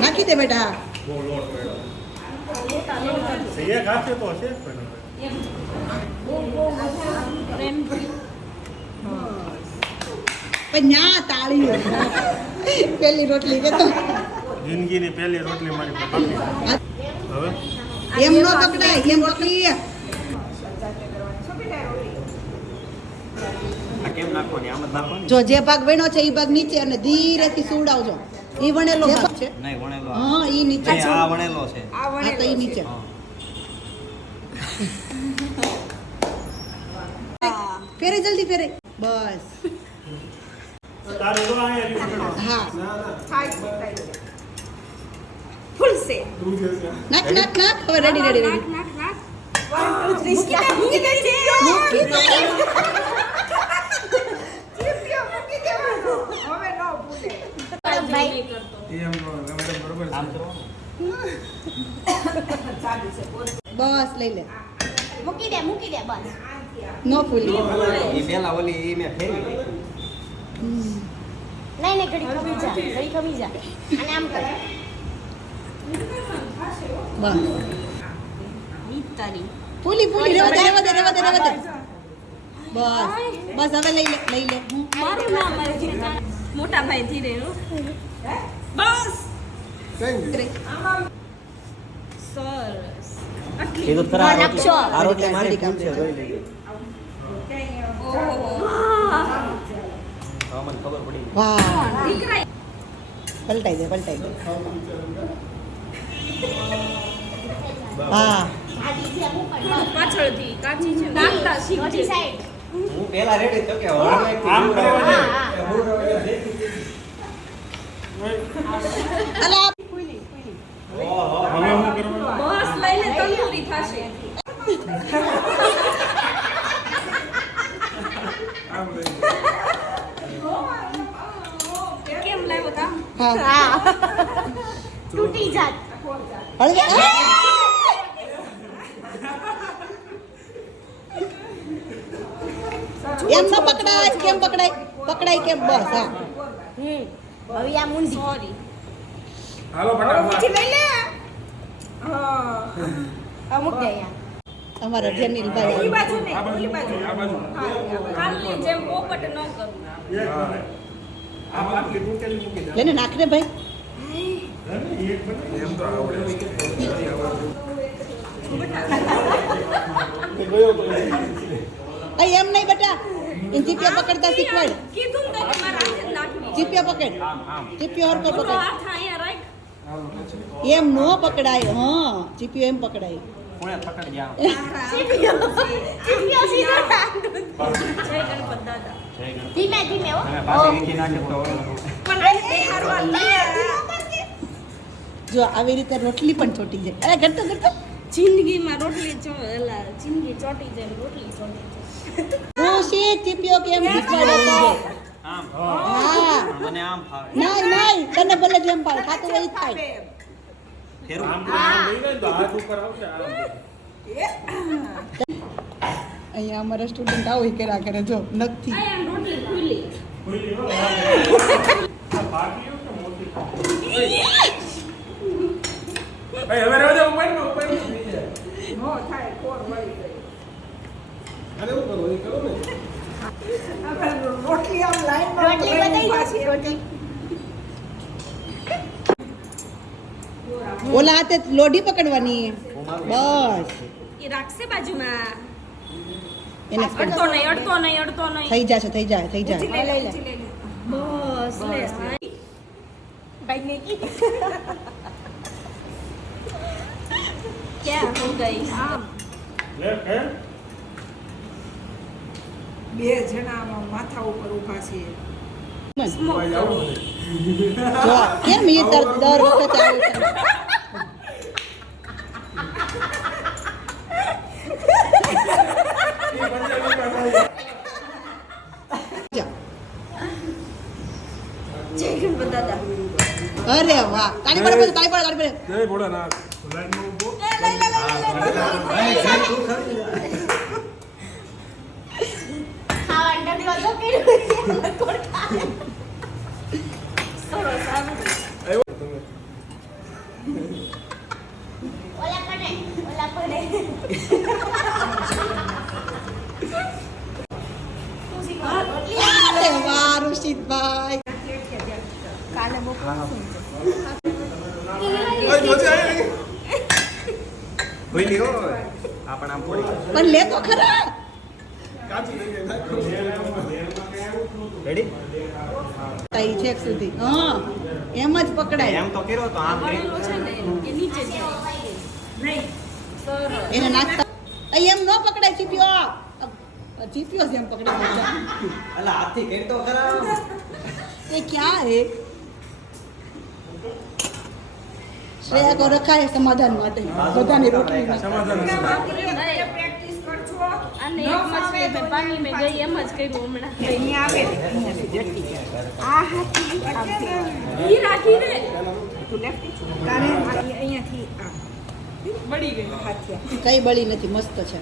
નાખી દે બેટા. ન્યા તાળીઓ પેલી રોટલી કેતો જિંદગીની પહેલી રોટલી મારી પકડી. હવે એમ નો પકડાય, એમ પકડી કેમ નાખવાની? આમ જ નાખવાની. જો જે ભાગ વણ્યો છે એ ભાગ નીચે અને ધીરેથી સુવડાવજો. એ વણેલો ભાગ છે. નહીં વણેલો. હા એ નીચે. આ વણેલો છે. હા તો એ નીચે. ફેરે જલ્દી ફેરે. બસ. હા ફૂલ સે નાખ નાખ નાખ. હવે રેડી રેડી રેડી. નાખ નાખ 1 2 3 મૂકી દે મૂકી દે મૂકી દેવાનો હવે નો ભૂલે ભાઈ એમ બરોબર આમ કરો બસ લઈ લે. મૂકી દે બસ નો ફૂલી. એ પેલા ઓલી એ મે ફેરવી. નહીં ઘડી ખમી જા અને આમ કર બસ તારી ફૂલી ફૂલી. રેવા દે રેવા દે રેવા દે રેવા દે. બસ બસ હવે લઈ લે લઈ લે. મારું નામ મોટા ભાઈ ધીરે બસ સરસ એ તો તરા આ રોટલી મારી ભૂલ છે જોઈ લેજો. હા મને ખબર પડી. વાહ દીકરા પલટાઈ દે પલટાઈ દે. હા પાછળથી કાચી છે નાખતા શીખજે સાઈડ હું પેલા રેડી તો કે આમ અલા બસ લઈને તંદૂરી થશે કેમ લાવ્યો તા હા તૂટી જાત હળવે. એમ ન પકડાય. કેમ પકડાય? પકડાય કેમ? બસ હા. હવે આ મુંડી સોરી હાલો ફટાફટ લઈ લે હા અમુક દે યાર અમારા જમીલભાઈ બાજુ ને આ બાજુ કાલની જેમ પોપટ ન કરું આ પાટલી તૂટેલી મૂકી દે. લેને નાખ ને ભાઈ. એમ તો આવડે અઈ એમ નહીં બેટા. એ ચીપિયા પકડતા શીખવાડ. કીધું તો કે મારા હાથે નાખવી ચીપિયા પકડ. ચીપિયો હરકો થોડો પકડ. હાથ અહીંયા રાખ એમ નો પકડાય. હા ચીપિયો એમ પકડાય. કોણે પકડ જા. ચીપિયો સીધો રાખ જય ગણપત દાદા જય ગણપતિ. ધીમે ધીમે હો તમે પાછી વીખી નાખે તો પણ આ હારવા લે જો આવી રીતે રોટલી પણ ચોટી જાય. અરે ઘટતો ઘટતો. જિંદગીમાં રોટલી જિંદગી ચોટી જાય રોટલી ચોટી જાય ખુશી ચીપિયો કેમ શીખવાડે તો. આમ હા મને આમ ફાવે. નહીં નહીં તને ભલે જેમ પાડે ખાતું હોય ઈ જ થાય. ફેરવું. આમ લઈ લે તો હાથ ઉપર આવશે આમ. અહીંયા અમારા સ્ટુડન્ટ આવું કર્યા કરે જો નખથી. આ એમ રોટલી ખુલી ખુલ્લી હો. આ ભાગીયો કે મોટી ભાઈ હવે રહેવા દે ઉપર નો થાય કોર વળી ગઈ. અરે હું કરું એ કરો ને. રોટલી આમ લાઈન રોટલી બતાઈ રોટલી ઓલા હાથે લોઢી પકડવાની. બસ એ રાખશે બાજુમાં એને અડતો નહીં થઈ જશે થઈ જાય થઈ જાય. બસ લે ભાઈ ને કી ક્યાં હો ગઈ લે હે બે જણા આમાં માથા ઉપર ઊભા છે. સ્મોક જો કેમ એ દર વખત આવે છે. જા. જય ગણપત દાદા અરે વાહ તાળી પાડો તાળી ઉપાડ ગાડી પર. જય ભોળાનાથ લાઈનમાં ઊભો. આવ્યો તમે અરે વાહ ઋષિતભાઈ. પણ લે તો ખરા. કાચી થઈ ગઈ નાખો તઈ છેક સુધી હા એમ જ પકડાય. એમ તો કર્યો તો આમ એને નાખતા અહીં એમ ન પકડાય ચીપિયો. ચીપિયો છે એમ પકડાય. અલા હાથથી કરી તો ખરા એ ક્યાં હે? શ્રેયા કો રખા હે સમાધાન માટે બધાની રોટલી સમાધાન પ્રેક્ટિસ કરજો અને એક મછલી મેં પાણી મેં ગઈ એમ જ કર્યું હમણાં અહીંયા આવે આ હાથી ઈ રાખી દે તું લેફ્ટ તારે અહીંયાથી આ બળી ગઈ હાથિયા કઈ બળી નથી મસ્ત છે.